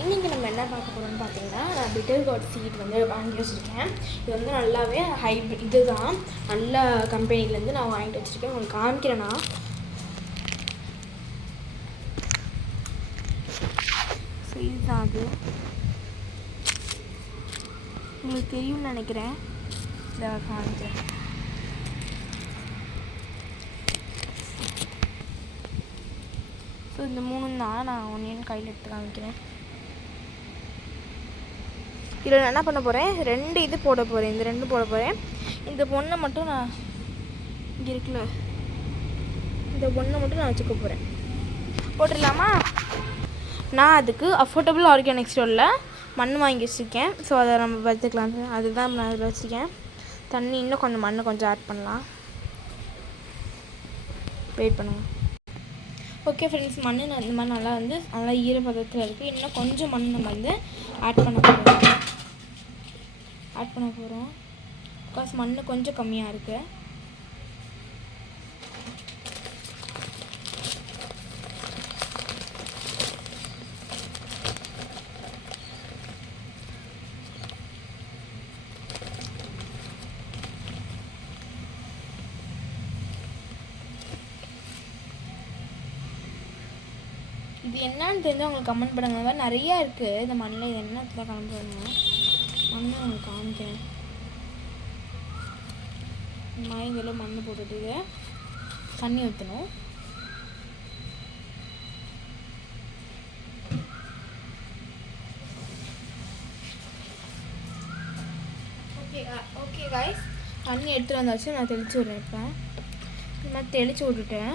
இன்றைக்கி நம்ம என்ன பார்க்க போகிறோம்னு பார்த்தீங்கன்னா, நான் பிட்டர் காட் சீட் வந்து வாங்கி வச்சுருக்கேன். இது வந்து நல்லாவே ஹைப்ரிட் இது தான், நல்ல கம்பெனிலேருந்து நான் வாங்கிட்டு வச்சுருக்கேன். உங்களுக்கு காமிக்கிறேன்னா இதுதான் அது, உங்களுக்கு தெரியும்னு நினைக்கிறேன். இதை காமிக்கிறேன். ஸோ இந்த 3 தான் நான் ஒன்று கையில் எடுத்து காமிக்கிறேன். இதில் நான் என்ன பண்ண போகிறேன், 2 இது போட போகிறேன். இந்த 2 போட போகிறேன். இந்த பொண்ணை மட்டும் நான் இங்கே இருக்குல்ல, இந்த பொண்ணை மட்டும் நான் வச்சுக்க போகிறேன். போட்டுடலாமா? நான் அதுக்கு அஃபோர்டபுள் ஆர்கானிக் ஸ்டோரில் மண் வாங்கி வச்சுருக்கேன். ஸோ அதை நம்ம வச்சுக்கலாம். அதுதான் நான் அதில் வச்சுருக்கேன். தண்ணி இன்னும் கொஞ்சம் மண் கொஞ்சம் ஆட் பண்ணலாம். வெயிட் பண்ணுங்கள். ஓகே ஃப்ரெண்ட்ஸ், மண் இந்த மாதிரி நல்லா ஈரப்பதத்தில் இருக்குது. இன்னும் கொஞ்சம் மண் நம்ம வந்து ஆட் பண்ண போகிறோம். பிகாஸ் மண் கொஞ்சம் கம்மியாக இருக்குது. இது என்னன்னு தெரிஞ்சால் உங்களுக்கு கமெண்ட் பண்ணுங்க. இந்த மாதிரி நிறையா இருக்குது இந்த மண்ணில். இது என்னத்தில் கமெண்ட் பண்ணுங்க. மண் உங்களுக்கு காமிக்கிறேன். இந்த மாதிரி இதெல்லாம் மண் போட்டுட்டு தண்ணி ஊற்றணும். ஓகே காய்ஸ், தண்ணி எடுத்துகிட்டு வந்தாச்சு. நான் தெளித்து விட்றேன். இப்போ இந்த மாதிரி தெளித்து விட்டுட்டேன்.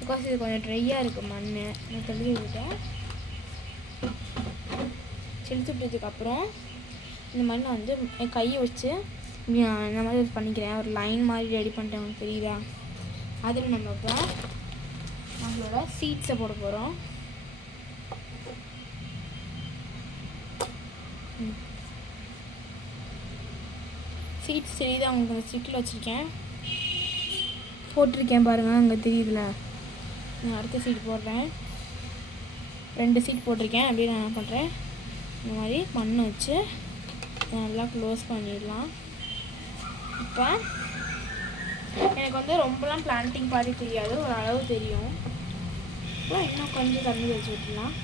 பிகாஸ் இது கொஞ்சம் ட்ரையாக இருக்குது மண். நான் தெளித்து விட்டுட்டேன். தெளித்து விட்டதுக்கப்புறம் இந்த மண்ணை வந்து என் கையை வச்சு இந்த மாதிரி பண்ணிக்கிறேன். ஒரு லைன் மாதிரி ரெடி பண்ணிட்டேன். உங்களுக்கு தெரியுதா? அதில் நம்ம இப்போ நம்மளோட சீட்ஸை போட போகிறோம். சீட்ஸ் தெரியுதா உங்களுக்கு? அந்த ஸ்டிக்கில் வச்சுருக்கேன், போட்டிருக்கேன் பாருங்கள், அங்கே தெரியுதுல. நான் அடுத்த சீட் போடுறேன். 2 சீட் போட்டிருக்கேன். அப்படியே நான் என்ன பண்ணுறேன், இந்த மாதிரி மண் வச்சு நல்லா க்ளோஸ் பண்ணிடலாம். இப்போ எனக்கு வந்து ரொம்பலாம் பிளான்டிங் பாதி தெரியாது, ஒரு அளவு தெரியும். இப்போ இன்னும் கொஞ்சம் தண்ணி வச்சு விட்டுலாம்.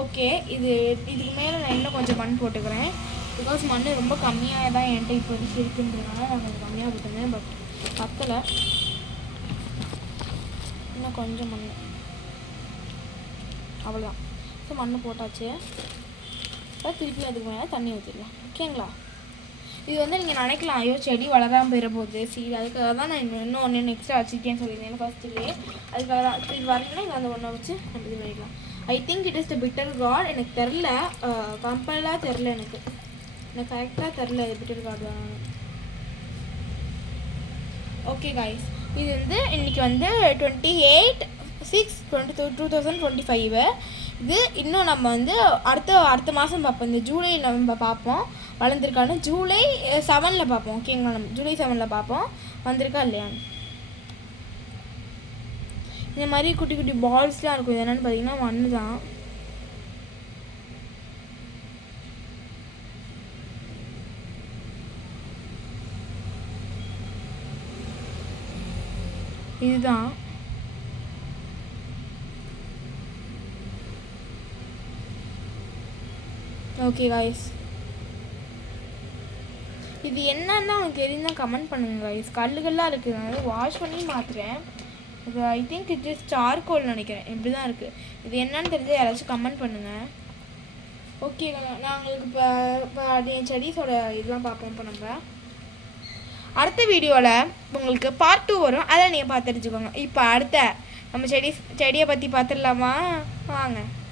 ஓகே, இதுக்கு மேலே நான் இன்னும் கொஞ்சம் மண் போட்டுக்கிறேன். பிகாஸ் மண் ரொம்ப கம்மியாக தான் என்கிட்ட இப்போ இருக்குன்றதுனால நான் கொஞ்சம் கம்மியாக போட்டுருந்தேன். பட் பத்தலை, இன்னும் கொஞ்சம் மண், அவ்வளோதான். ஸோ மண் போட்டாச்சு. இப்போ திருப்பி அதுக்கு மேலே தண்ணி ஊற்றிடலாம். ஓகேங்களா? இது வந்து நீங்கள் நினைக்கலாம், ஐயோ செடி வளராமல் போயிட போகுது சீடு, அதுக்காக தான் நான் இன்னும் ஒன்று எக்ஸ்ட்ரா வச்சுருக்கேன்னு சொல்லியிருந்தேன் ஃபஸ்ட்டுலேயே. அதுக்காக தான் இது வரீங்கன்னா இங்கே அந்த ஒன்றை வச்சு நம்ம இது பண்ணிக்கலாம். I think it is the bitter God. எனக்கு தெரில, கம்பலாக தெரில, எனக்கு கரெக்டாக தெரில இது பிட்டர் காட் தான். ஓகே காய்ஸ், இது வந்து இன்றைக்கி வந்து 28/6/2025. இது இன்னும் நம்ம வந்து அடுத்த மாதம் பார்ப்போம். இந்த ஜூலை நம்ம பார்ப்போம் வளர்ந்துருக்கான்னு. ஜூலை 7 பார்ப்போம். ஓகேங்களா? நம்ம ஜூலை 7 பார்ப்போம் வந்திருக்கா இல்லையான்னு. இந்த மாதிரி குட்டி குட்டி பால்ஸ்லாம் இருக்கும். இது என்னென்னு பார்த்தீங்கன்னா மண்ணு தான். இதுதான். ஓகே காய்ஸ், இது என்னன்னா உங்களுக்கு தெரியுதுன்னா கமெண்ட் பண்ணுங்கள் காய்ஸ். கல்லுகள்லாம் இருக்குது, நான் வாஷ் பண்ணி மாற்றுறேன். இது I think it is charcoal நினைக்கிறேன். இப்படி தான் இருக்குது. இது என்னன்னு தெரிஞ்சு யாராச்சும் கமெண்ட் பண்ணுங்கள். ஓகே, நான் உங்களுக்கு இப்போ என் செடிஸோட இதெல்லாம் பார்ப்போம். இப்போ நம்ம அடுத்த வீடியோவில் உங்களுக்கு பார்ட் 2 வரும். அதை நீங்கள் பார்த்து தெரிஞ்சுக்கோங்க. இப்போ அடுத்த நம்ம செடியை பற்றி பார்த்துடலாமா? வாங்க.